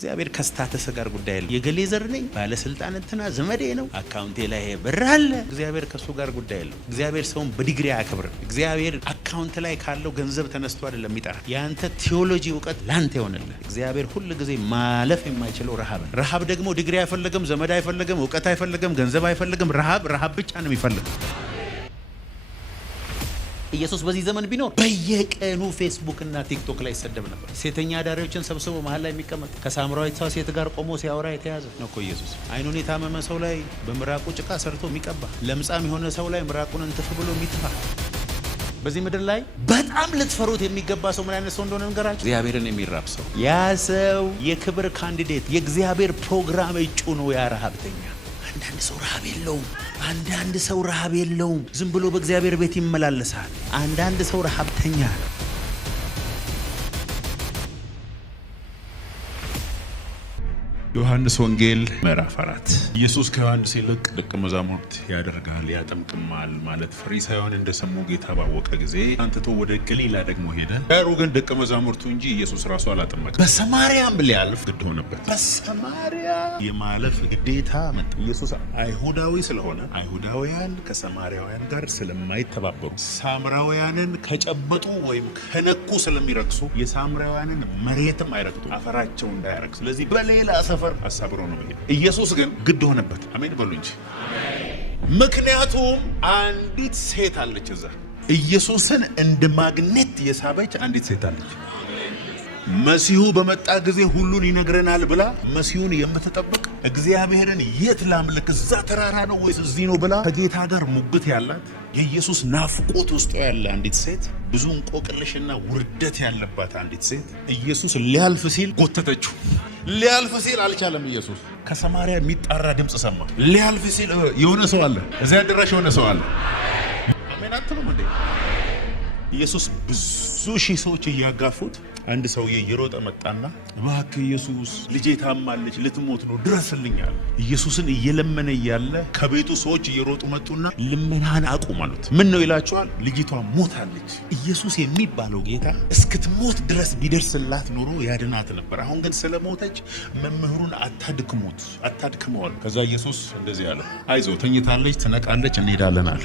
እግዚአብሔር ከስታተስ ጋር ጉዳይ የለው። የገሌ ዘር ነኝ ባለስልጣን እንትና ዘመዴ ነው አካውንቴ ላይ ብር አለ፣ እግዚአብሔር ከሱ ጋር ጉዳይ የለው። እግዚአብሔር ሰውን በዲግሪ አያከብርም። እግዚአብሔር አካውንት ላይ ካለው ገንዘብ ተነስቶ አይደለም የሚጠራ። ያንተ ቴዎሎጂ እውቀት ላንተ ይሆንልህ። እግዚአብሔር ሁሉ ጊዜ ማለፍ የማይችለው ረሃብ ደግሞ ዲግሪ አይፈልግም፣ ዘመድ አይፈልግም፣ እውቀት አይፈልግም፣ ገንዘብ አይፈልግም። ረሃብ ብቻ ነው የሚፈልገው። ኢየሱስ በዚህ ዘመን ቢኖር በየቀኑ ፌስቡክ እና ቲክቶክ ላይ ይሰደብ ነበር። ሴተኛ አዳሪዎችን ሰብስቦ መሃል ላይ የሚቀመጥ ከሳምራዊቷ ሴት ጋር ቆሞ ሲያወራ የተያዘ ነው እኮ ኢየሱስ። አይኑን የታመመ ሰው ላይ በምራቁ ጭቃ ሰርቶ የሚቀባ፣ ለምጻም የሆነ ሰው ላይ ምራቁን እንትፍ ብሎ የሚጥፋ። በዚህ ምድር ላይ በጣም ልትፈሩት የሚገባ ሰው ምን አይነት ሰው እንደሆነ እንገራችሁ። እግዚአብሔርን የሚራብ ሰው። ያ ሰው የክብር ካንዲዴት፣ የእግዚአብሔር ፕሮግራም እጩ ነው። ያ ረሃብተኛ። አንዳንድ ሰው ረሃብ የለውም፣ ዝም ብሎ በእግዚአብሔር ቤት ይመላለሳል። አንዳንድ ሰው ረሃብተኛ ነው። ዮሐንስ ወንጌል ምዕራፍ 4 ኢየሱስ ከዮሐንስ ይልቅ ደቀ መዛሙርት ያደርጋል ያጠምቅማል ማለት ፈሪሳውያን እንደሰሙ ጌታ ባወቀ ጊዜ አንትቶ ወደ ገሊላ ደግሞ ሄደ። ዳሩ ግን ደቀ መዛሙርቱ እንጂ ኢየሱስ ራሱ አላጠመቀም። በሰማርያም ሊያልፍ ግድ ሆነበት። በሰማርያ የማለፍ ግዴታ መጣ። ኢየሱስ አይሁዳዊ ስለሆነ አይሁዳውያን ከሰማርያውያን ጋር ስለማይተባበሩ ሳምራውያንን ከጨበጡ ወይም ከነኩ ስለሚረክሱ የሳምራውያንን መሬትም አይረክቱ፣ አፈራቸው እንዳያረክስ። ስለዚህ በሌላ አሳብሮ ነው ይሄ። ኢየሱስ ግን ግድ ሆነበት። አሜን በሉ እንጂ። ምክንያቱም አንዲት ሴት አለች እዛ፣ ኢየሱስን እንደ ማግኔት የሳበች አንዲት ሴት አለች። መሲሁ በመጣ ጊዜ ሁሉን ይነግረናል ብላ መሲሁን የምትጠብቅ እግዚአብሔርን የት ላምልክ እዛ ተራራ ነው ወይስ እዚህ ነው ብላ ከጌታ ጋር ሙግት ያላት የኢየሱስ ናፍቆት ውስጥ ያለ አንዲት ሴት፣ ብዙ እንቆቅልሽና ውርደት ያለባት አንዲት ሴት ኢየሱስ ሊያልፍ ሲል ጎተተችው። ሊያልፍ ሲል አልቻለም። ኢየሱስ ከሰማርያ የሚጣራ ድምፅ ሰማ። ሊያልፍ ሲል የሆነ ሰው አለ እዚያ አዳራሽ፣ የሆነ ሰው አለ። አሜን አትሉም እንዴ? ኢየሱስ ብዙ ሺህ ሰዎች እያጋፉት አንድ ሰውዬ እየሮጠ መጣና እባክህ ኢየሱስ ልጄ ታማለች ልትሞት ነው ድረስልኝ አለ። ኢየሱስን እየለመነ እያለ ከቤቱ ሰዎች እየሮጡ መጡና ልመናህን አቁም አሉት። ምን ነው ይላቸዋል? ልጅቷ ሞታለች። ኢየሱስ የሚባለው ጌታ እስክትሞት ድረስ ቢደርስላት ኖሮ ያድናት ነበር። አሁን ግን ስለሞተች መምህሩን አታድክመው አሉ። ከዛ ኢየሱስ እንደዚህ አለ፣ አይዞህ ተኝታለች፣ ትነቃለች፣ እንሄዳለን አለ።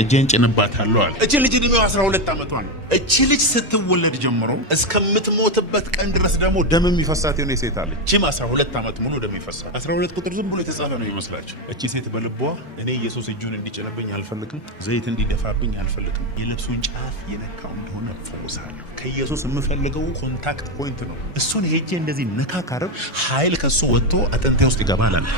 እጄን ጭንባታለሁ አለ። እቺ ልጅ ዕድሜዋ 12 ዓመቷ ነው። እቺ ልጅ ስትወለድ ጀምሮ እስከምትሞትበት ቀን ድረስ ደግሞ ደም የሚፈሳት የሆነ ሴት አለች። እቺም 12 ዓመት ሙሉ ደም ይፈሳት። 12 ቁጥር ዝም ብሎ የተጻፈ ነው ይመስላችሁ። እቺ ሴት በልቧ እኔ ኢየሱስ እጁን እንዲጭንብኝ አልፈልግም፣ ዘይት እንዲደፋብኝ አልፈልግም፣ የልብሱን ጫፍ የነካው እንደሆነ ፈውሳለሁ። ከኢየሱስ የምፈልገው ኮንታክት ፖይንት ነው። እሱን ሄጄ እንደዚህ ነካካረብ ኃይል ከሱ ወጥቶ አጥንቴ ውስጥ ይገባል አለ።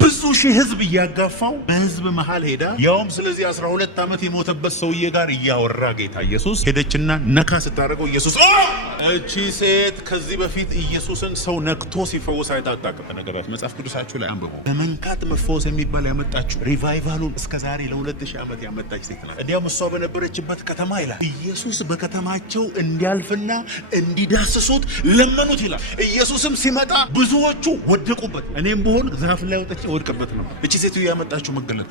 ብዙ ሺህ ህዝብ እያጋፋው በህዝብ መሃል ሄዳ ያውም ስለዚህ 12 ዓመት የሞተበት ሰውዬ ጋር እያወራ ጌታ ኢየሱስ ሄደችና ነካ ስታደርገው ኢየሱስ እቺ ሴት ከዚህ በፊት ኢየሱስን ሰው ነክቶ ሲፈወስ አይታጣቀም። ነገራት መጽሐፍ ቅዱሳችሁ ላይ አንብቡ። በመንካት መፈወስ የሚባል ያመጣችው ሪቫይቫሉን እስከዛሬ ለ2000 ዓመት ያመጣች ሴት ናት። እንዲያውም እሷ በነበረችበት ከተማ ይላል ኢየሱስ በከተማቸው እንዲያልፍና እንዲዳስሱት ለመኑት ይላል። ኢየሱስም ሲመጣ ብዙዎቹ ወደቁበት። እኔም ብሆን ዛፍ ላይ ወድቀበት ነው። እቺ ሴትዮ ያመጣችው መገለጥ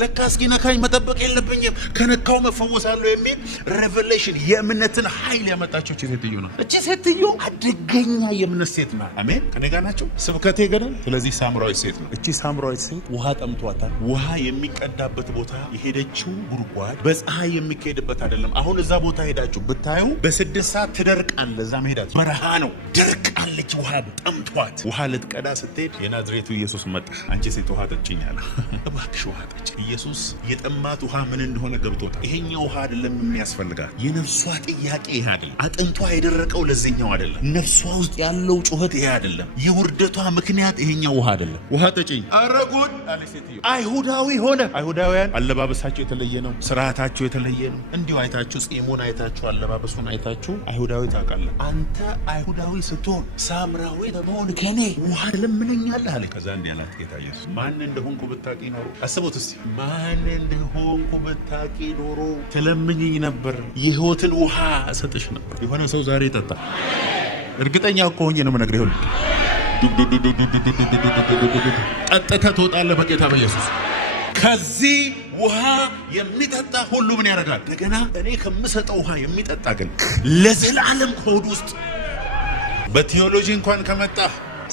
ለካ እስኪ ነካኝ መጠበቅ የለብኝም ከነካው መፈወሳለሁ የሚል ሬቨሌሽን የእምነትን ኃይል ያመጣችው እቺ ሴትዮ ነው። እቺ ሴትዮ አደገኛ የእምነት ሴት ናት። አሜን ከኔ ጋር ናቸው። ስብከቴ ገደል። ስለዚህ ሳምራዊት ሴት ነው። እቺ ሳምራዊት ሴት ውሃ ጠምቷታል። ውሃ የሚቀዳበት ቦታ የሄደችው ጉድጓድ በፀሐይ የሚካሄድበት አይደለም። አሁን እዛ ቦታ ሄዳችሁ ብታዩ በ6 ሰዓት ትደርቃለ። እዛ መሄዳችሁ በረሃ ነው። ደርቃለች። ውሃ ጠምቷት ውሃ ልትቀዳ ስትሄድ የናዝሬቱ ኢየሱስ መጣ። አንቺ ሴት ውሃ ጠጭኝ አለ። እባክሽ ውሃ ጠጭ። ኢየሱስ የጠማት ውሃ ምን እንደሆነ ገብቶታል። ይሄኛው ውሃ አይደለም የሚያስፈልጋት። የነፍሷ ጥያቄ ይሄ አይደለም። አጥንቷ የደረቀው ለዚህኛው አይደለም። ነፍሷ ውስጥ ያለው ጩኸት ይሄ አይደለም። የውርደቷ ምክንያት ይሄኛው ውሃ አይደለም። ውሃ ጠጭኝ። አረጉን አለ ሴትዮ። አይሁዳዊ ሆነ። አይሁዳውያን አለባበሳቸው የተለየ ነው። ስርዓታቸው የተለየ ነው። እንዲሁ አይታችሁ ጺሙን አይታችሁ አለባበሱን አይታችሁ አይሁዳዊ ታውቃለህ። አንተ አይሁዳዊ ስትሆን ሳምራዊ በመሆን ከኔ ውሃ ለምነኛለህ አለ። ከዛ እንዲህ አላት ጌታ ኢየሱስ ማን እንደሆንኩ ብታውቂ ኖሮ፣ አስቡት እስቲ፣ ማን እንደሆንኩ ብታውቂ ኖሮ ትለምኝኝ ነበር፣ የሕይወትን ውሃ እሰጥሽ ነበር። የሆነ ሰው ዛሬ ይጠጣ። እርግጠኛ እኮ ሆኜ ነው የምነግርህ። ይሁን ጠጥተህ ትወጣለህ በጌታ በኢየሱስ። ከዚህ ውሃ የሚጠጣ ሁሉ ምን ያደርጋል? እንደገና እኔ ከምሰጠው ውሃ የሚጠጣ ግን ለዘላለም ከሆድ ውስጥ በቴዎሎጂ እንኳን ከመጣ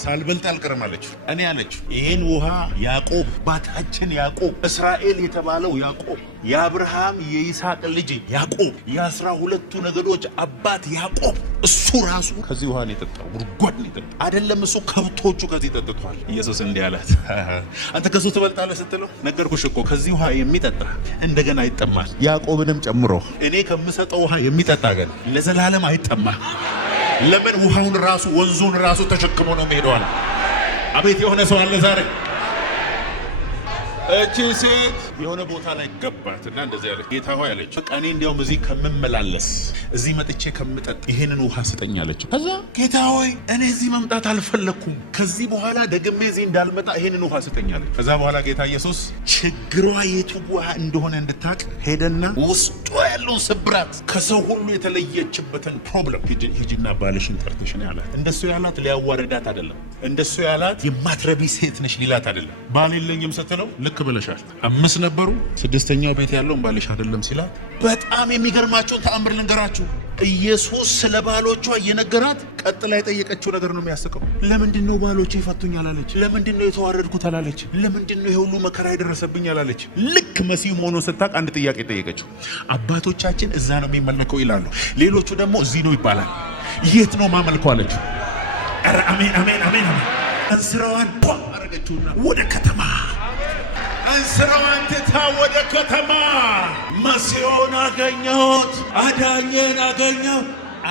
ሳልበልጥ አልቀርም አለችው። እኔ አለችው ይህን ውሃ ያዕቆብ አባታችን ያዕቆብ እስራኤል የተባለው ያዕቆብ የአብርሃም የይስሐቅ ልጅ ያዕቆብ የ12ቱ ነገዶች አባት ያዕቆብ እሱ ራሱ ከዚህ ውሃ ነው የጠጣው። ጉድጓድ ነው የጠጣው አይደለም እሱ ከብቶቹ ከዚህ ጠጥቷል። ኢየሱስ እንዲህ አላት፣ አንተ ከሱ ትበልጣለህ ስትለው ነገርኩሽ እኮ ከዚህ ውሃ የሚጠጣ እንደገና አይጠማል። ያዕቆብንም ጨምሮ እኔ ከምሰጠው ውሃ የሚጠጣ ግን ለዘላለም አይጠማል። ለምን ውሃውን ራሱ ወንዙን ራሱ ተሸክሞ ነው የሚሄደው አለ። አቤት የሆነ ሰው አለ ዛሬ። እቺ ሴት የሆነ ቦታ ላይ ገባት እና እንደዚህ ያለች፣ ጌታ ሆይ አለች፣ በቃ እኔ እንዲያውም እዚህ ከምመላለስ እዚህ መጥቼ ከምጠጥ ይሄንን ውሃ ስጠኝ አለች። ከዛ ጌታ ሆይ እኔ እዚህ መምጣት አልፈለኩም፣ ከዚህ በኋላ ደግሜ እዚህ እንዳልመጣ ይሄንን ውሃ ስጠኝ አለች። ከዛ በኋላ ጌታ ኢየሱስ ችግሯ የቱ ውሃ እንደሆነ እንድታቅ ሄደና ውስጧ ያለውን ስብራት ከሰው ሁሉ የተለየችበትን ፕሮብለም ሂጂና ባልሽን ጠርተሽ ነው ያላት። እንደሱ ያላት ሊያዋርዳት አይደለም። እንደሱ ያላት የማትረቢ ሴት ነሽ ሊላት አይደለም። ባል የለኝም ስትለው ልክ ብለሻል፣ 5 ነበሩ 6ኛው ቤት ያለውን ባልሽ አይደለም ሲላት፣ በጣም የሚገርማችሁን ተአምር ልንገራችሁ። ኢየሱስ ስለ ባሎቿ እየነገራት ቀጥላ የጠየቀችው ነገር ነው የሚያስቀው። ለምንድን ነው ባሎቼ ይፈቱኛል አለች። ለምንድን ነው የተዋረድኩት አላለች። ለምንድን ነው የሁሉ መከራ የደረሰብኝ አላለች። ልክ መሲሁ መሆኑን ስታውቅ አንድ ጥያቄ ጠየቀችው። አባቶቻችን እዛ ነው የሚመለከው ይላሉ፣ ሌሎቹ ደግሞ እዚህ ነው ይባላል። የት ነው ማመልከው አለች። ኧረ አሜን አሜን አሜን አሜን። እንስራዋን አረገችውና ወደ ከተማ እንስራዋን ትታ ወደ ከተማ መሲሆን አገኘሁት፣ አዳኘን አገኘሁ።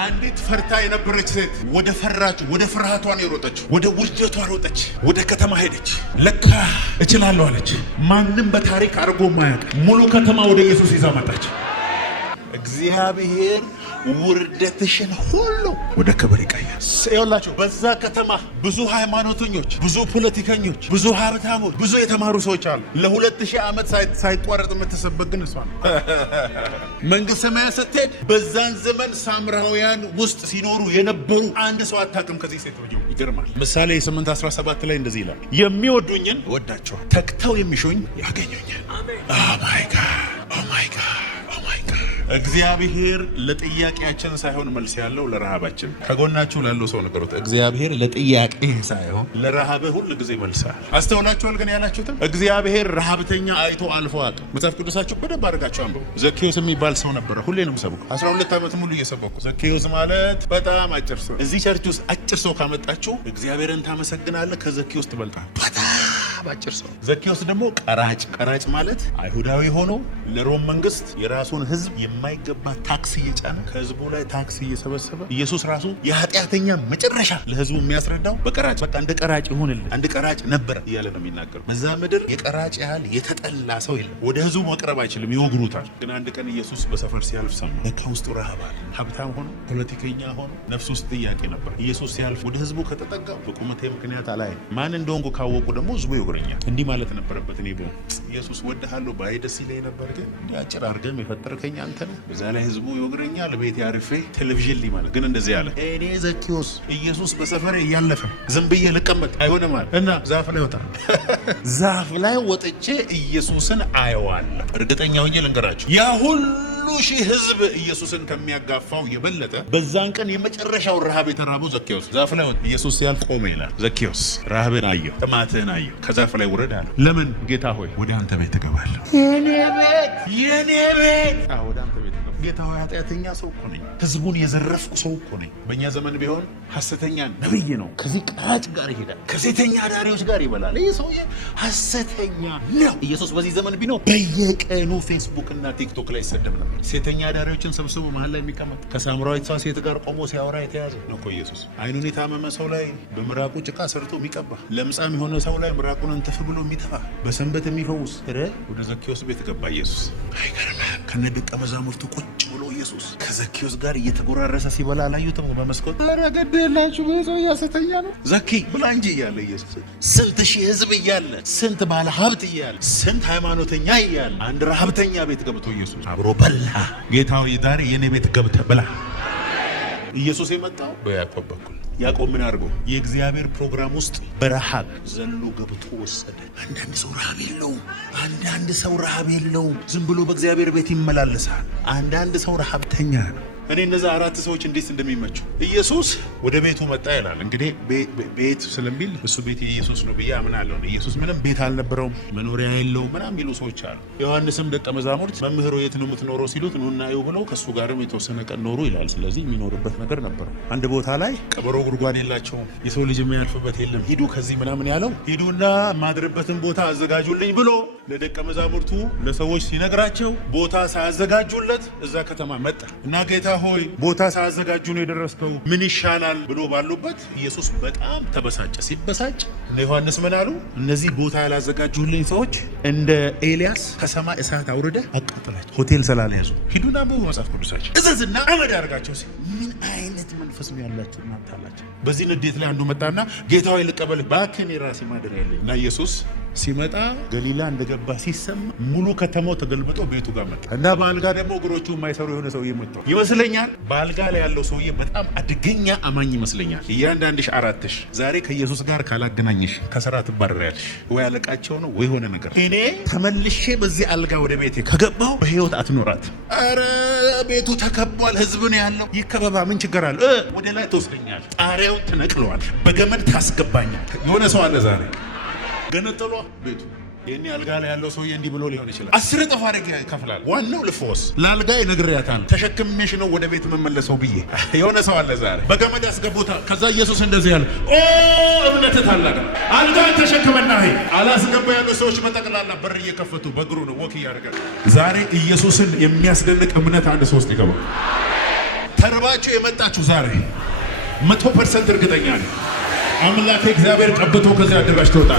አንዲት ፈርታ የነበረች ሴት ወደ ፍርሃቷን የሮጠች ወደ ውርደቷ ሮጠች፣ ወደ ከተማ ሄደች። ለካ እችላለሁ አለች። ማንም በታሪክ አድርጎ ማያውቅ ሙሉ ከተማ ወደ ኢየሱስ ይዛ መጣች። እግዚአብሔር ውርደትሽን ሁሉ ወደ ክብር ይቀየር። ይኸውላችሁ በዛ ከተማ ብዙ ሃይማኖተኞች፣ ብዙ ፖለቲከኞች፣ ብዙ ሀብታሞች፣ ብዙ የተማሩ ሰዎች አሉ። ለ2000 ዓመት ሳይቋረጥ የምትሰበክ ግን እሷ ነው። መንግስተ ሰማያት ስትሄድ በዛን ዘመን ሳምራውያን ውስጥ ሲኖሩ የነበሩ አንድ ሰው አታውቅም ከዚህ ሴት ልጅ። ይገርማል። ምሳሌ 8:17 ላይ እንደዚህ ይላል፣ የሚወዱኝን እወዳቸዋለሁ፣ ተግተው የሚሹኝ ያገኙኛል። ኦ ማይ ጋድ ኦ ማይ ጋድ ኦ ማይ ጋድ። እግዚአብሔር ለጥያቄያችን ሳይሆን መልስ ያለው ለረሃባችን። ከጎናችሁ ላለው ሰው ነገሩት፣ እግዚአብሔር ለጥያቄ ሳይሆን ለረሃብህ ሁሉ ጊዜ መልሳል። አስተውላችኋል ግን ያላችሁትን? እግዚአብሔር ረሃብተኛ አይቶ አልፎ አያውቅም። መጽሐፍ ቅዱሳችሁ በደንብ አድርጋችሁ አንብቡ። ዘኬዎስ የሚባል ሰው ነበረ። ሁሌ ነው የምሰብከው፣ 12 ዓመት ሙሉ እየሰበኩ። ዘኬዎስ ማለት በጣም አጭር ሰው። እዚህ ቸርች ውስጥ አጭር ሰው ካመጣችሁ እግዚአብሔርን ታመሰግናለህ፣ ከዘኬዎስ ትበልጣለህ። በጣም አጭር ሰው። ዘኬዎስ ደግሞ ቀራጭ ማለት አይሁዳዊ ሆኖ ለሮም መንግስት የራሱን ህዝብ የማይገባ ታክስ እየጫነ ከህዝቡ ላይ ታክስ እየሰበሰበ ኢየሱስ ራሱ የኃጢአተኛ መጨረሻ ለህዝቡ የሚያስረዳው በቀራጭ በቃ እንደ ቀራጭ ይሁንልን፣ አንድ ቀራጭ ነበረ እያለ ነው የሚናገረው። በዛ ምድር የቀራጭ ያህል የተጠላ ሰው የለም። ወደ ህዝቡ መቅረብ አይችልም፣ ይወግሩታል። ግን አንድ ቀን ኢየሱስ በሰፈር ሲያልፍ ሰማ። ለካ ውስጡ ረሃብ አለ። ሀብታም ሆኖ ፖለቲከኛ ሆኖ ነፍስ ውስጥ ጥያቄ ነበር። ኢየሱስ ሲያልፍ ወደ ህዝቡ ከተጠጋው በቁመቴ ምክንያት አላይ ማን እንደሆንኩ ካወቁ ደግሞ ህዝቡ ይወግረኛል። እንዲህ ማለት ነበረበት። እኔ ኢየሱስ ወድሃለሁ ባይ ደስ ይለኝ ነበር፣ ግን እንዲህ አጭር አድርገህ የፈጠርከኝ አንተ ነህ። በዛ ላይ ህዝቡ ይወግረኛል። ቤት ያርፌ ቴሌቪዥን ላይ ማለት ግን እንደዚህ ያለ እኔ ዘኬዎስ ኢየሱስ በሰፈሬ እያለፈ ዝም ብዬ ልቀመጥ አይሆንም አለ እና ዛፍ ላይ ወጣ። ዛፍ ላይ ወጥቼ ኢየሱስን አየዋለሁ። እርግጠኛ ሆኜ ልንገራችሁ ያ ሁሉ ሺህ ህዝብ ኢየሱስን ከሚያጋፋው የበለጠ በዛን ቀን የመጨረሻው ረሃብ የተራበው ዘኬዎስ ዛፍ ላይ ወጣ። ኢየሱስ ሲያልፍ ቆመ ይላል። ዘኬዎስ ረሃብን አየሁ፣ ጥማትህን አየሁ፣ ከዛፍ ላይ ውረድ አለ። ለምን? ጌታ ሆይ ወደ አንተ ቤት እገባለሁ። የኔ ቤት ወደ አንተ ቤት ጌታ ሆይ ኃጢአተኛ ሰው እኮ ነኝ፣ ህዝቡን የዘረፍኩ ሰው እኮ ነኝ። በእኛ ዘመን ቢሆን ሐሰተኛ ነብይ ነው፣ ከዚህ ቀራጭ ጋር ይሄዳል፣ ከሴተኛ አዳሪዎች ጋር ይበላል። ይህ ሰውዬ ሐሰተኛ ነው። ኢየሱስ በዚህ ዘመን ቢኖር በየቀኑ ፌስቡክ እና ቲክቶክ ላይ ይሰደብ ነበር። ሴተኛ አዳሪዎችን ሰብስቦ መሀል ላይ የሚቀመጥ ከሳምራዊቷ ሴት ጋር ቆሞ ሲያወራ የተያዘ ነው እኮ ኢየሱስ። አይኑን የታመመ ሰው ላይ በምራቁ ጭቃ ሰርቶ የሚቀባ፣ ለምጻም የሆነ ሰው ላይ ምራቁን እንተፍ ብሎ የሚተፋ፣ በሰንበት የሚፈውስ ወደ ዘኬዎስ ቤት ገባ ኢየሱስ። አይገርምም? ከነ ደቀ መዛሙርቱ ቁጭ ብሎ ኢየሱስ ከዘኬዎስ ጋር እየተጎራረሰ ሲበላ አላዩትም? በመስኮት ረገደላችሁ ብዙ ሰው ሐሰተኛ ነው ዘኬ ብላ እንጂ እያለ ኢየሱስ ስንት ሺህ ህዝብ እያለ ስንት ባለ ሀብት እያለ ስንት ሃይማኖተኛ እያለ አንድ ረሃብተኛ ቤት ገብቶ ኢየሱስ አብሮ በላ። ጌታዊ ዛሬ የኔ ቤት ገብተህ ብላ። ኢየሱስ የመጣው በያዕቆብ በኩል። ያዕቆብ ምን አድርጎ የእግዚአብሔር ፕሮግራም ውስጥ በረሃብ ዘሎ ገብቶ ወሰደ። አንዳንድ ሰው ረሃብ የለውም፣ ዝም ብሎ በእግዚአብሔር ቤት ይመላለሳል። አንዳንድ ሰው ረሃብተኛ ነው። እኔ እነዛ አራት ሰዎች እንዴት እንደሚመቹ ኢየሱስ ወደ ቤቱ መጣ ይላል። እንግዲህ ቤት ስለሚል እሱ ቤት የኢየሱስ ነው ብዬ አምናለሁ። ኢየሱስ ምንም ቤት አልነበረውም፣ መኖሪያ የለውም ምናምን የሚሉ ሰዎች አሉ። ዮሐንስም ደቀ መዛሙርት መምህሩ የት ነው የምትኖረው ሲሉት ኑና እዩ ብለው ከሱ ጋርም የተወሰነ ቀን ኖሩ ይላል። ስለዚህ የሚኖርበት ነገር ነበረው። አንድ ቦታ ላይ ቀበሮ ጉድጓድ የላቸውም፣ የሰው ልጅ የሚያልፍበት የለም፣ ሂዱ ከዚህ ምናምን ያለው ሂዱና ማድረበትን ቦታ አዘጋጁልኝ ብሎ ለደቀ መዛሙርቱ ለሰዎች ሲነግራቸው ቦታ ሳያዘጋጁለት እዛ ከተማ መጣ እና ጌታ ሆይ ቦታ ሳያዘጋጁ ነው የደረስከው፣ ምን ይሻላል ብሎ ባሉበት ኢየሱስ በጣም ተበሳጨ። ሲበሳጭ ዮሐንስ ምን አሉ? እነዚህ ቦታ ያላዘጋጁልኝ ሰዎች እንደ ኤልያስ ከሰማይ እሳት አውርደ አቃጥላቸው፣ ሆቴል ስላልያዙ ሂዱና በመጽሐፍ ቅዱሳቸው እዘዝና አመድ አድርጋቸው ሲል ምን አይነት መንፈስ ነው ያላችሁ እናንተ አላቸው። በዚህ ንዴት ላይ አንዱ መጣና ጌታ ሆይ ልቀበል እባክህ እኔ ራሴ ማደሪያ የለኝም እና ኢየሱስ ሲመጣ ገሊላ እንደገባ ሲሰማ ሙሉ ከተማው ተገልብጦ ቤቱ ጋር መጣ እና በአልጋ ደግሞ እግሮቹ የማይሰሩ የሆነ ሰውዬ መጣው ይመስለኛል። በአልጋ ላይ ያለው ሰውዬ በጣም አደገኛ አማኝ ይመስለኛል። እያንዳንድሽ አራትሽ ዛሬ ከኢየሱስ ጋር ካላገናኘሽ ከስራ ትባረሪያለሽ። ወይ አለቃቸው ነው ወይ ሆነ ነገር። እኔ ተመልሼ በዚህ አልጋ ወደ ቤቴ ከገባው በህይወት አትኖራት። አረ ቤቱ ተከቧል፣ ህዝብ ነው ያለው። ይከበባ ምን ችግር አለ? ወደ ላይ ተወስደኛል፣ ጣሪያው ተነቅለዋል፣ በገመድ ታስገባኛል። የሆነ ሰው አለ ዛሬ ገነጠሏ ቤቱ። የኔ አልጋ ላይ ያለው ሰውዬ እንዲህ ብሎ ሊሆን ይችላል። 10 እጥፍ አድርጌ ይከፍላል። ዋናው ልፎስ ለአልጋ ይነግርያታል። ተሸክሜሽ ነው ወደ ቤት መመለሰው ብዬ። የሆነ ሰው አለ ዛሬ በገመድ ያስገቡታል። ከዛ ኢየሱስ እንደዚህ ያለ እምነት ታላቅ አልጋን ተሸክመና ሄይ አላስገባ ያሉ ሰዎች በጠቅላላ በር እየከፈቱ በእግሩ ነው ወክ እያደረገ። ዛሬ ኢየሱስን የሚያስደንቅ እምነት አንድ ሰው ውስጥ ይገባ። ተርባችሁ የመጣችሁ ዛሬ 100% እርግጠኛ ነኝ አምላክ እግዚአብሔር ቀብቶ ከዚህ አድራሽ ተወጣ።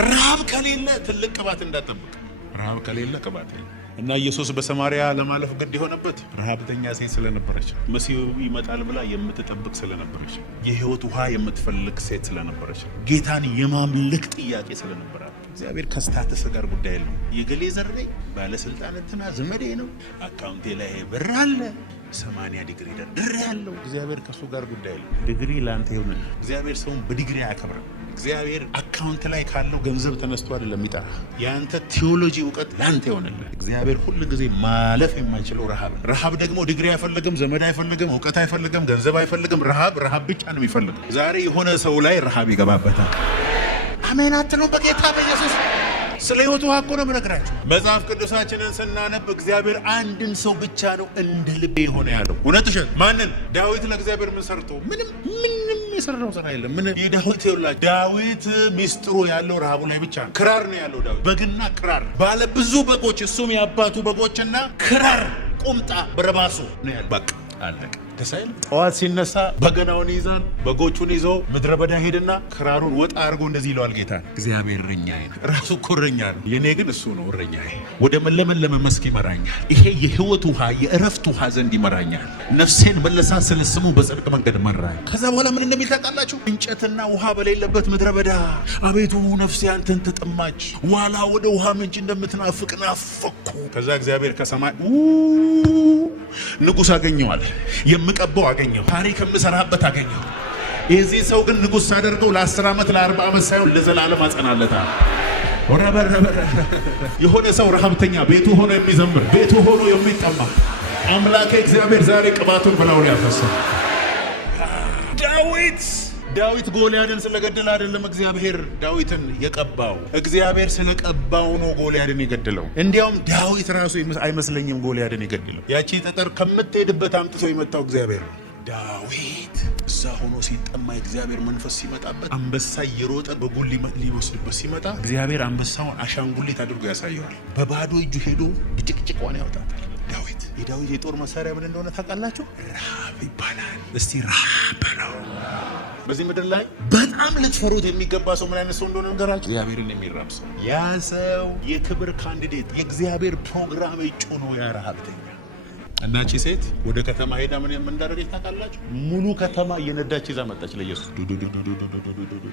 ረሃብ ከሌለ ትልቅ ቅባት እንዳጠብቅ። ረሃብ ከሌለ ቅባት እና ኢየሱስ በሰማሪያ ለማለፍ ግድ የሆነበት ረሃብተኛ ሴት ስለነበረች፣ መሲሁ ይመጣል ብላ የምትጠብቅ ስለነበረች፣ የህይወት ውሃ የምትፈልግ ሴት ስለነበረች፣ ጌታን የማምለክ ጥያቄ ስለነበራት። እግዚአብሔር ከስታተስ ጋር ጉዳይ የለው። የገሌ ዘር ነኝ፣ ባለስልጣን እንትና ዘመዴ ነው፣ አካውንቴ ላይ ብር አለ፣ 80 ዲግሪ ደርድሬ ያለው። እግዚአብሔር ከሱ ጋር ጉዳይ የለው። ዲግሪ ላንተ ይሁን። እግዚአብሔር ሰውን በዲግሪ አያከብርም። እግዚአብሔር አካውንት ላይ ካለው ገንዘብ ተነስቶ አይደለም የሚጠራ። ያንተ ቴዎሎጂ እውቀት ላንተ ይሆንልህ። እግዚአብሔር ሁሉ ጊዜ ማለፍ የማይችለው ረሃብ ደግሞ ዲግሪ አይፈልግም፣ ዘመድ አይፈልግም፣ እውቀት አይፈልግም፣ ገንዘብ አይፈልግም። ረሃብ ብቻ ነው የሚፈልገው። ዛሬ የሆነ ሰው ላይ ረሃብ ይገባበታል። አሜን አትለው? በጌታ በኢየሱስ ስለ ህይወቱ ሀቆ ነው የምነግራችሁ። መጽሐፍ ቅዱሳችንን ስናነብ እግዚአብሔር አንድን ሰው ብቻ ነው እንደ ልቤ የሆነ ያለው። እውነት ውሸት? ማንን? ዳዊት ለእግዚአብሔር ምን ሰርቶ? ምንም የሰራው ስራ የለም። ምን የዳዊት ይውላችሁ፣ ዳዊት ሚስጥሩ ያለው ረሃቡ ላይ ብቻ ነው። ክራር ነው ያለው ዳዊት፣ በግና ክራር፣ ባለ ብዙ በጎች፣ እሱም የአባቱ በጎችና ክራር ቁምጣ በረባሱ ነው ያለው። በቃ አለቀ። ተሳይል ጠዋት ሲነሳ በገናውን ይዛል፣ በጎቹን ይዞ ምድረ በዳ ሄድና ክራሩን ወጣ አድርጎ እንደዚህ ይለዋል ጌታ እግዚአብሔር እረኛዬ ነው። ራሱ እኮ እረኛ ነው። የኔ ግን እሱ ነው እረኛዬ። ወደ ለመለመ መስክ ይመራኛል። ይሄ የህይወት ውሃ የእረፍት ውሃ ዘንድ ይመራኛል። ነፍሴን መለሳ ስለ ስሙ በጽድቅ መንገድ መራኝ። ከዛ በኋላ ምን እንደሚል ታውቃላችሁ? እንጨትና ውሃ በሌለበት ምድረ በዳ አቤቱ ነፍሴ አንተን ተጠማች፣ ዋላ ወደ ውሃ ምንጭ እንደምትናፍቅ ናፈኩ። ከዛ እግዚአብሔር ከሰማይ ንጉሥ አገኘዋል፣ የምቀባው አገኘው፣ ታሪክ የምሰራበት አገኘው። የዚህ ሰው ግን ንጉሥ ሳደርገው ለ10 ዓመት ለ40 ዓመት ሳይሆን ለዘላለም አጸናለታል። የሆነ ሰው ረሃብተኛ ቤቱ ሆኖ የሚዘምር ቤቱ ሆኖ የሚጠማ አምላኬ እግዚአብሔር ዛሬ ቅባቱን በላዩ ላይ ያፈሰሰ። ዳዊት ጎልያድን ስለገደለ አይደለም እግዚአብሔር ዳዊትን የቀባው፣ እግዚአብሔር ስለቀባው ነው ጎልያድን የገደለው። እንዲያውም ዳዊት ራሱ አይመስለኝም ጎልያድን የገደለው። ያቺ ጠጠር ከምትሄድበት አምጥቶ የመታው እግዚአብሔር ነው። ዳዊት እዛ ሆኖ ሲጠማ እግዚአብሔር መንፈስ ሲመጣበት አንበሳ እየሮጠ በጉን ሊወስድበት ሲመጣ እግዚአብሔር አንበሳውን አሻንጉሊት አድርጎ ያሳየዋል። በባዶ እጁ ሄዶ ብጭቅጭቋን ያወጣታል። የዳዊት የጦር መሳሪያ ምን እንደሆነ ታውቃላችሁ? ረሃብ ይባላል። እስቲ ረሃብ ነው። በዚህ ምድር ላይ በጣም ልትፈሩት የሚገባ ሰው ምን አይነት ሰው እንደሆነ ነገራችሁ? እግዚአብሔርን የሚራብ ሰው። ያ ሰው የክብር ካንዲዴት፣ የእግዚአብሔር ፕሮግራም እጩ ነው። ያ ረሃብተኛ እና እቺ ሴት ወደ ከተማ ሄዳ ምን እንዳደረገች ታውቃላችሁ? ሙሉ ከተማ እየነዳች ይዛ መጣች ለኢየሱስ።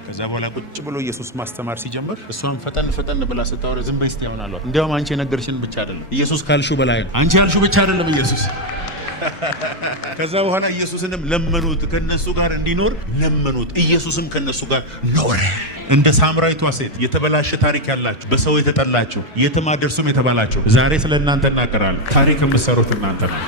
ከዛ በኋላ ቁጭ ብሎ ኢየሱስ ማስተማር ሲጀምር እሷም ፈጠን ብላ ስታወራ ዝም በይ እስቲ ይሆናል። እንዲያውም አንቺ የነገርሽን ብቻ አይደለም ኢየሱስ ካልሽው በላይ ነው። አንቺ ያልሽው ብቻ አይደለም ኢየሱስ። ከዛ በኋላ ኢየሱስንም ለመኑት፣ ከነሱ ጋር እንዲኖር ለመኑት። ኢየሱስም ከነሱ ጋር ኖረ። እንደ ሳምራዊቷ ሴት የተበላሸ ታሪክ ያላችሁ፣ በሰው የተጠላችሁ፣ የትም አትደርሱም የተባላችሁ ዛሬ ስለ እናንተ እናገራለሁ። ታሪክ የምትሰሩት እናንተ ነው።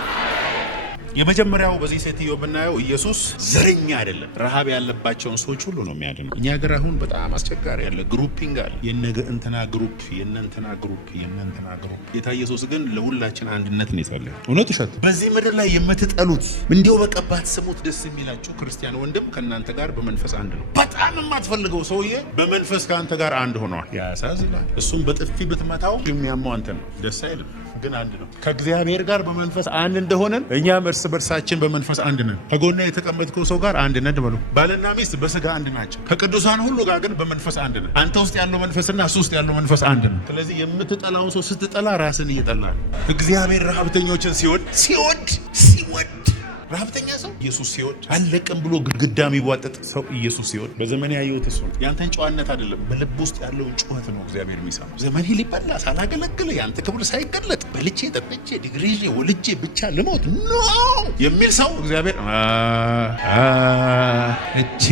የመጀመሪያው በዚህ ሴትዮ ብናየው ኢየሱስ ዘረኛ አይደለም። ረሃብ ያለባቸውን ሰዎች ሁሉ ነው የሚያድነው። እኛ ሀገር አሁን በጣም አስቸጋሪ ያለ ግሩፒንግ አለ። የነገ እንትና ግሩፕ፣ የነንትና ግሩፕ፣ የነንትና ግሩፕ። ጌታ ኢየሱስ ግን ለሁላችን አንድነት ነው የጸለየው። እውነት ውሸት? በዚህ ምድር ላይ የምትጠሉት እንዲሁ በቀባት ስሙት ደስ የሚላችሁ ክርስቲያን ወንድም ከእናንተ ጋር በመንፈስ አንድ ነው። በጣም የማትፈልገው ሰውዬ በመንፈስ ከአንተ ጋር አንድ ሆኗል። ያሳዝናል። እሱም በጥፊ ብትመታው የሚያመው አንተ ነው። ደስ አይልም ግን አንድ ነው። ከእግዚአብሔር ጋር በመንፈስ አንድ እንደሆነን እኛም እርስ በርሳችን በመንፈስ አንድ ነን። ከጎና የተቀመጥከው ሰው ጋር አንድ ነን በሉ። ባልና ሚስት በስጋ አንድ ናቸው። ከቅዱሳን ሁሉ ጋር ግን በመንፈስ አንድ ነን። አንተ ውስጥ ያለው መንፈስና እሱ ውስጥ ያለው መንፈስ አንድ ነው። ስለዚህ የምትጠላውን ሰው ስትጠላ ራስን እየጠላ ነው። እግዚአብሔር ረሃብተኞችን ሲወድ ረሃብተኛ ሰው ኢየሱስ ሲወድ፣ አለቅም ብሎ ግድግዳ የሚቧጥጥ ሰው ኢየሱስ ሲወድ፣ በዘመኔ ያየሁት እሱ ነው። ያንተን ጨዋነት አይደለም፣ በልብ ውስጥ ያለውን ጩኸት ነው እግዚአብሔር የሚሰማ። ዘመኔ ሊበላ ሳላገለግል ያንተ ክብር ሳይገለጥ በልቼ ጠጥቼ ዲግሪ ወልጄ ብቻ ልሞት ኖ የሚል ሰው እግዚአብሔር እቺ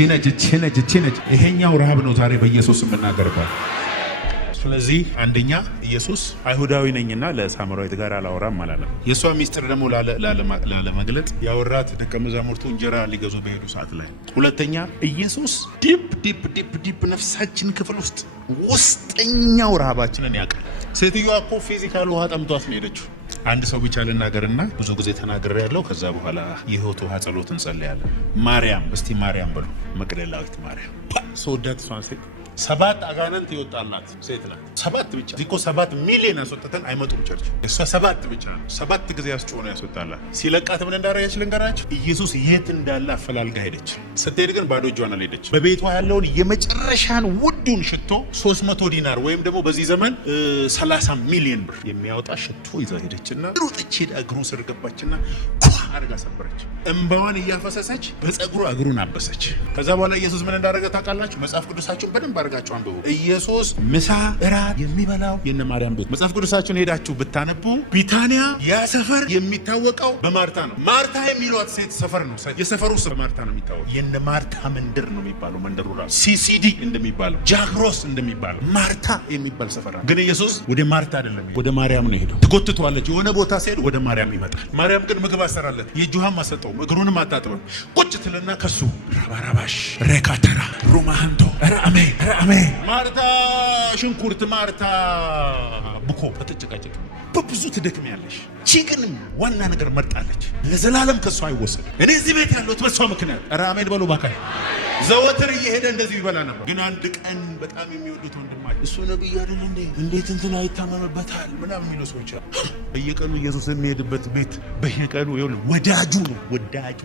ነች። ይሄኛው ረሃብ ነው ዛሬ በኢየሱስ የምናገርባት። ስለዚህ አንደኛ ኢየሱስ አይሁዳዊ ነኝና ለሳምራዊት ጋር አላወራም አላለም። የእሷ ሚስጥር ደግሞ ላለመግለጥ ያወራት ደቀ መዛሙርቱ እንጀራ ሊገዙ በሄዱ ሰዓት ላይ። ሁለተኛ ኢየሱስ ዲፕ ነፍሳችን ክፍል ውስጥ ውስጠኛው ረሃባችንን ያውቃል። ሴትዮዋ እኮ ፊዚካል ውሃ ጠምቷት ነው ሄደችው። አንድ ሰው ብቻ ልናገርና ብዙ ጊዜ ተናግሬ ያለው ከዛ በኋላ የህይወት ውሃ ጸሎት እንጸልያለን። ማርያም፣ እስቲ ማርያም በሉ። መቅደላዊት ማርያም ሰውዳት ሷንሴ 7 አጋንንት ይወጣላት ሴት ናት። 7 ብቻ እኮ 7 ሚሊዮን ያስወጣተን አይመጡም ቸርች። እሷ 7 ብቻ ነው 7 ጊዜ ያስጮህ ነው ያስወጣላት። ሲለቃት ምን እንዳደረገች ልንገራችሁ። ኢየሱስ የት እንዳለ አፈላልጋ ሄደች። ስትሄድ ግን ባዶ እጇን አልሄደች። በቤቷ ያለውን የመጨረሻን ውዱን ሽቶ 300 ዲናር ወይም ደግሞ በዚህ ዘመን 30 ሚሊዮን ብር የሚያወጣ ሽቶ ይዛ ሄደችና ሮጠች ሄዳ እግሩ ስር ገባችና አድርጋ ሰበረች። እንባዋን እያፈሰሰች በፀጉሩ እግሩን አበሰች። ከዛ በኋላ ኢየሱስ ምን እንዳደረገ ታውቃላችሁ? መጽሐፍ ቅዱሳችሁን በደንብ አድርጋችሁ አንብቡ። ኢየሱስ ምሳ እራት የሚበላው የነ ማርያም ቤት። መጽሐፍ ቅዱሳችሁን ሄዳችሁ ብታነቡ ቢታንያ ያ ሰፈር የሚታወቀው በማርታ ነው። ማርታ የሚሏት ሴት ሰፈር ነው። የሰፈሩ ስም በማርታ ነው የሚታወቀው። የነ ማርታ መንደር ነው የሚባለው። መንደሩ ራሱ ሲሲዲ እንደሚባለው ጃክሮስ እንደሚባለው ማርታ የሚባል ሰፈር ነው። ግን ኢየሱስ ወደ ማርታ አይደለም ወደ ማርያም ነው ሄደው። ትጎትቷለች። የሆነ ቦታ ሲሄድ ወደ ማርያም ይመጣል። ማርያም ግን ምግብ አሰራለት። የእጁሃም አሰጠውም፣ እግሩንም አታጥበም። ቁጭ ትልና ከሱ ራባራባሽ ሬካተራ ሩማሃንቶ ራአሜ ማርታ ሽንኩርት፣ ማርታ ብኮ በተጨቃጨቅ በብዙ ትደክሚያለሽ። ግን ዋና ነገር መርጣለች። ለዘላለም ከሷ አይወሰድ። እኔ እዚህ ቤት ያለሁት በሷ ምክንያት። ራሜን በሉ ባካ። ዘወትር እየሄደ እንደዚህ ይበላ ነበር። ግን አንድ ቀን በጣም የሚወዱት ወንድማቸው እሱ ነብይ አይደል እንዴ? እንዴት እንትና ይታመምበታል ምናምን የሚሉ ሰዎች አሉ። በየቀኑ ኢየሱስ የሚሄድበት ቤት በየቀኑ ወዳጁ ነው። ወዳጅ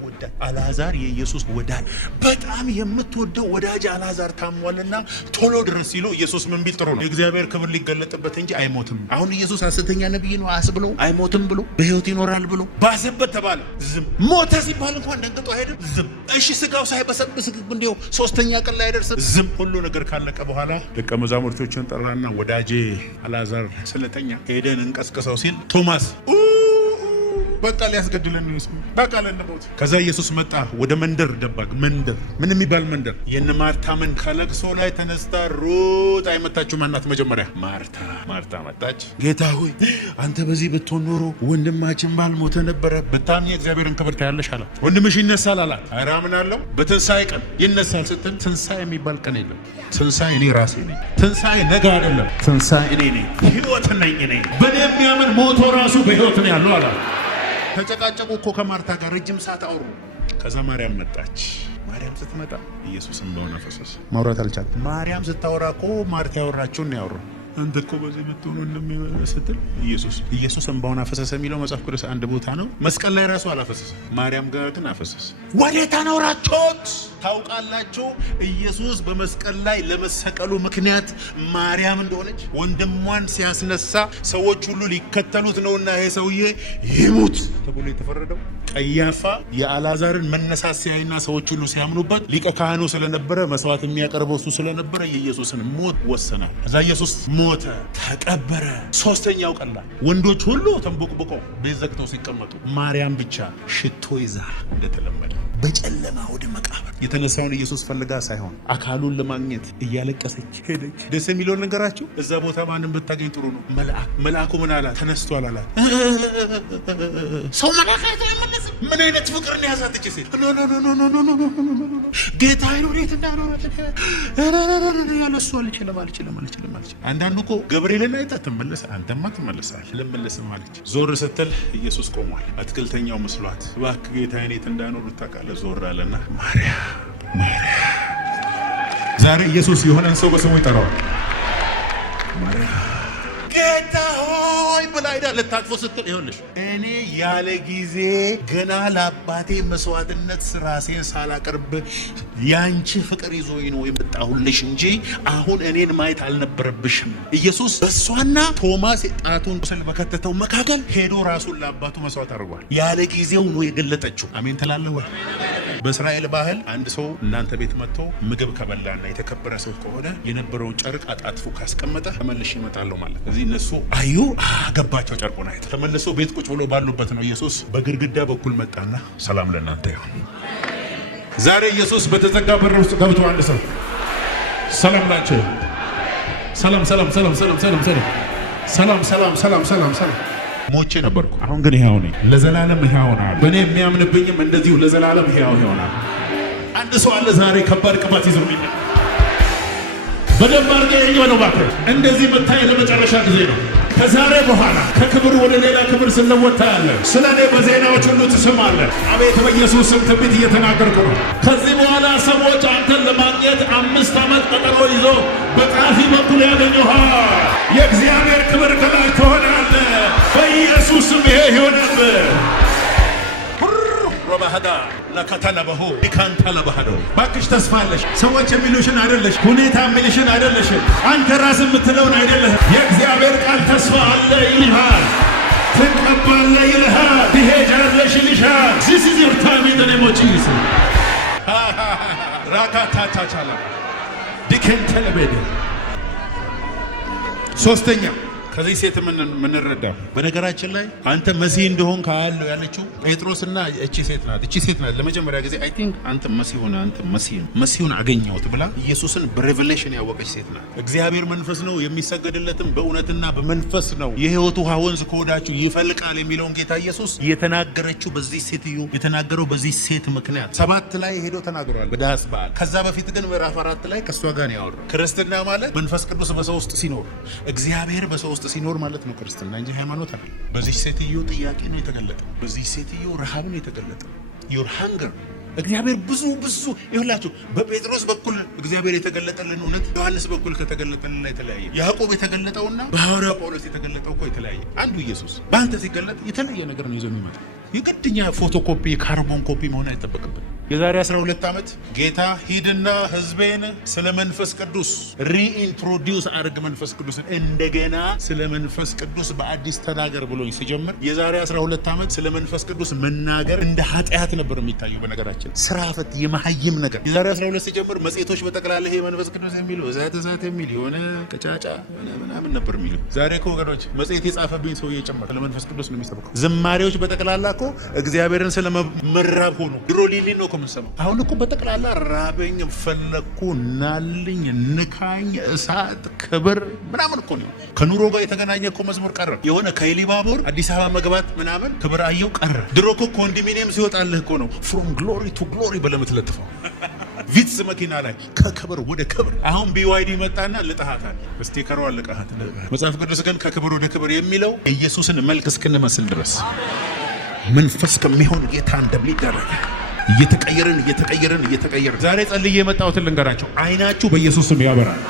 አልዓዛር የኢየሱስ ወዳጅ፣ በጣም የምትወደው ወዳጅ አልዓዛር ታሟልና ቶሎ ድረስ ሲሉ ኢየሱስ ምን ቢል ጥሩ ነው? የእግዚአብሔር ክብር ሊገለጥበት እንጂ አይሞትም። አሁን ኢየሱስ ሐሰተኛ ነብይ ነው አስብለው አይሞትም ብሎ በህይወት ይኖራል ብሎ ባሰበት ተባለ። ዝም ሞተ ሲባል እንኳን ደንግጦ አይሄድም። ዝም እሺ፣ ስጋው ሳይበሰብስ እንዲያው 3ኛ ቀን ላይ አይደርስም። ዝም ሁሉ ነገር ካለቀ በኋላ ደቀ መዛሙርቶችን ጠራና ወዳጄ አልዓዛር ስለተኛ ሄደን እንቀስቅሰው ሲል ቶማስ በቃ ሊያስገድለን ነው። በቃ ለነቦት። ከዛ ኢየሱስ መጣ። ወደ መንደር ደባግ። መንደር ምን የሚባል መንደር? የነ ማርታ ምን ከለቅሶ ላይ ተነስታ ሩጥ አይመጣችሁ ማናት? መጀመሪያ ማርታ መጣች። ጌታ ሆይ አንተ በዚህ ብትሆን ኖሮ ወንድማችን ባልሞተ ነበረ። በታም የእግዚአብሔርን ክብር ታያለሽ አላት። ወንድምሽ ይነሳል አላት። ኧረ አምናለሁ በትንሳኤ ቀን ይነሳል ስትል ትንሳኤ የሚባል ቀን የለም። ትንሳኤ እኔ ራሴ ነኝ። ትንሳኤ ነገ አይደለም። ትንሳኤ እኔ ነኝ። ህይወት ነኝ እኔ። በእኔ የሚያምን ሞቶ ራሱ በህይወት ነው ያለው አላት። ተጨቃጨቁ እኮ ከማርታ ጋር ረጅም ሰዓት አውሩ። ከዛ ማርያም መጣች። ማርያም ስትመጣ ኢየሱስም እንደሆነ ፈሰሰ። ማውራት አልቻለም። ማርያም ስታወራ እኮ ማርታ ያወራችውን ነው ያወራው። አንተ እኮ በዚህ ብትሆኑ እንደሚመስል ኢየሱስ እንባውን አፈሰሰ የሚለው መጽሐፍ ቅዱስ አንድ ቦታ ነው። መስቀል ላይ ራሱ አላፈሰሰ። ማርያም ጋር ግን አፈሰሰ። ወዴት አኖራችሁት? ታውቃላችሁ ኢየሱስ በመስቀል ላይ ለመሰቀሉ ምክንያት ማርያም እንደሆነች ወንድሟን ሲያስነሳ ሰዎች ሁሉ ሊከተሉት ነውና ይሄ ሰውዬ ይሙት ተብሎ የተፈረደው ቀያፋ የአልዓዛርን መነሳት ሲያይና ሰዎች ሁሉ ሲያምኑበት ሊቀ ካህኑ ስለነበረ መስዋዕት የሚያቀርበው እሱ ስለነበረ የኢየሱስን ሞት ወሰናል። ከዛ ኢየሱስ ሞተ፣ ተቀበረ። 3ኛው ቀን ላይ ወንዶች ሁሉ ተንቦቅቦቀው ቤት ዘግተው ሲቀመጡ ማርያም ብቻ ሽቶ ይዛ እንደተለመደ በጨለማ ወደ መቃብር የተነሳውን ኢየሱስ ፈልጋ ሳይሆን አካሉን ለማግኘት እያለቀሰች ሄደች። ደስ የሚለው ነገራችሁ እዛ ቦታ ማንም ብታገኝ ጥሩ ነው። መልአኩ ምን አላት? ተነስቷል አላት። ሰው መልአክ አይቶ አይመለስም። ምን አይነት ፍቅርን ያዛትች ሴት! ጌታ ይኖሬት እንዳኖረ ያለሱ አልችልም። አንዳንዱ እኮ ገብርኤልን አይታ ትመለስ፣ አንተማ ትመለሳል። ልመለስም አለች። ዞር ስትል ኢየሱስ ቆሟል። አትክልተኛው መስሏት እባክህ ጌታዬን የት እንዳኖር ታውቃለህ? ዞር አለና ማርያም። ዛሬ ኢየሱስ የሆነን ሰው በስሙ ይጠራዋል። ጌታ ሆይ ብላ ሄዳ ልታቅፎ ስትል ይኸውልሽ እኔ ያለ ጊዜ ገና ለአባቴ መስዋዕትነት ራሴን ሳላቀርብ ያንቺ ፍቅር ይዞኝ ነው የመጣሁልሽ እንጂ አሁን እኔን ማየት አልነበረብሽም። ኢየሱስ በእሷና ቶማስ ጣቱን ስል በከተተው መካከል ሄዶ ራሱን ለአባቱ መስዋዕት አድርጓል። ያለ ጊዜው ነው የገለጠችው። አሜን ትላለህ ወይ? በእስራኤል ባህል አንድ ሰው እናንተ ቤት መጥቶ ምግብ ከበላና የተከበረ ሰው ከሆነ የነበረውን ጨርቅ አጣጥፎ ካስቀመጠ ተመልሼ እመጣለሁ ማለት። እዚህ እነሱ አዩ ገባቸው። ጨርቁን አይተው ተመልሶ ቤት ቁጭ ብሎ ባሉበት ነው ኢየሱስ በግድግዳ በኩል መጣና ሰላም ለእናንተ ይሁን። ዛሬ ኢየሱስ በተዘጋ በር ውስጥ ገብቶ አንድ ሰው ሰላም ላንቺ፣ ሰላም ሞቼ ነበርኩ፣ አሁን ግን ሕያው ነኝ፣ ለዘላለም ሕያው ሆናለሁ። በእኔ የሚያምንብኝም እንደዚሁ ለዘላለም ሕያው ይሆናል። አንድ ሰው አለ ዛሬ ከባድ ቅባት ይዞ የሚመጣ በደንብ አድርገህ ነው እባክህ። እንደዚህ መታየት ለመጨረሻ ጊዜ ነው። ከዛሬ በኋላ ከክብር ወደ ሌላ ክብር ስለወጥ ታያለህ። ስለ እኔ በዜናዎች ሁሉ ትሰማለህ። አቤት በኢየሱስ ስም ትንቢት እየተናገርኩ ነው። ከዚህ በኋላ ሰዎች አንተን ለማግኘት 5 ዓመት ቀጠሮ ይዞ በጣፊ በኩል ያገኙሃል። የእግዚአብሔር ክብር ከላይ ትሆናለህ። በኢየሱስ ስም ይሄ ይሆናል። ሮባሃዳ ለከተለበሁ ሊካንተለበሃዶ ባክሽ ተስፋለሽ። ሰዎች የሚሉሽን አይደለሽ፣ ሁኔታ የሚልሽን አይደለሽም፣ አንተ ራስህ የምትለውን አይደለህም። የእግዚአብሔር ቃል ተስፋ አለ ይልሃል፣ ትቀባለህ ይልሃል፣ ትሄጃለሽ ይልሻል። This is your time in the name of Jesus። ራካታቻቻላ ዲከንተለበደ ሶስተኛ ከዚህ ሴት የምንረዳው በነገራችን ላይ አንተ መሲህ እንደሆን ካለው ያለችው ጴጥሮስና እቺ ሴት ናት። ለመጀመሪያ ጊዜ አይ ቲንክ አንተ መሲሁን አገኘሁት ብላ ኢየሱስን በሬቨሌሽን ያወቀች ሴት ናት። እግዚአብሔር መንፈስ ነው፣ የሚሰገድለትም በእውነትና በመንፈስ ነው። የሕይወት ውሃ ወንዝ ከሆዳችሁ ይፈልቃል የሚለውን ጌታ ኢየሱስ የተናገረችው በዚህ ሴትዮ የተናገረው በዚህ ሴት ምክንያት 7 ላይ ሄዶ ተናግሯል በዳስ በዓል። ከዛ በፊት ግን ምዕራፍ 4 ላይ ከሷ ጋር ነው ያወራው። ክርስትና ማለት መንፈስ ቅዱስ በሰው ውስጥ ሲኖር እግዚአብሔር በሰው ውስጥ ሲኖር ማለት ነው ክርስትና እንጂ ሃይማኖት አይደለም። በዚህ ሴትዮ ጥያቄ ነው የተገለጠው። በዚህ ሴትዮ ረሃብ ነው የተገለጠው። ዩር ሃንገር እግዚአብሔር ብዙ ይሁላችሁ። በጴጥሮስ በኩል እግዚአብሔር የተገለጠልን እውነት ዮሐንስ በኩል ከተገለጠልን የተለያየ። ያዕቆብ የተገለጠውና በሐዋርያው ጳውሎስ የተገለጠው እኮ የተለያየ። አንዱ ኢየሱስ በአንተ ሲገለጥ የተለየ ነገር ነው ይዞ የሚመጣው። የግድኛ ፎቶኮፒ ካርቦን ኮፒ መሆን አይጠበቅብን። የዛሬ 12 ዓመት ጌታ ሂድና ህዝቤን ስለ መንፈስ ቅዱስ ሪኢንትሮዲውስ አድርግ፣ መንፈስ ቅዱስን እንደገና ስለ መንፈስ ቅዱስ በአዲስ ተናገር ብሎኝ ሲጀምር የዛሬ 12 ዓመት ስለ መንፈስ ቅዱስ መናገር እንደ ኃጢአት ነበር የሚታየው። በነገራችን ስራ ፈት የመሀይም ነገር የዛሬ 12 ሲጀምር መጽሔቶች በጠቅላላ ይሄ መንፈስ ቅዱስ የሚለው እሳት የሚል የሆነ ቀጫጫ ምናምን ነበር የሚለው። ዛሬ እኮ ወገኖች መጽሔት የጻፈብኝ ሰው እየጨመረ ስለ መንፈስ ቅዱስ ነው የሚሰብከው። ዝማሬዎች በጠቅላላ እኮ እግዚአብሔርን ስለ መራብ ሆኖ ድሮ ሊሊ ነው የምንሰማው። አሁን እኮ በጠቅላላ ራበኝ፣ ፈለኩ፣ ናልኝ፣ ንካኝ፣ እሳት፣ ክብር ምናምን እኮ ነው። ከኑሮ ጋር የተገናኘ እኮ መዝሙር ቀረ። የሆነ ከኢሊባቦር አዲስ አበባ መግባት ምናምን ክብር አየው ቀረ። ድሮ እኮ ኮንዶሚኒየም ሲወጣልህ እኮ ነው ፍሮም ግሎሪ ቱ ግሎሪ ብለህ የምትለጥፈው ቪትስ መኪና ላይ ከክብር ወደ ክብር። አሁን ቢዋይዲ መጣና ልጠሃታል፣ ስቲከሯ ልቀሃት። መጽሐፍ ቅዱስ ግን ከክብር ወደ ክብር የሚለው ኢየሱስን መልክ እስክንመስል ድረስ መንፈስ ከሚሆን ጌታ እንደሚደረግ እየተቀየርን ዛሬ ጸልዬ የመጣሁትን ልንገራቸው። አይናችሁ በኢየሱስ ስም ያበራል።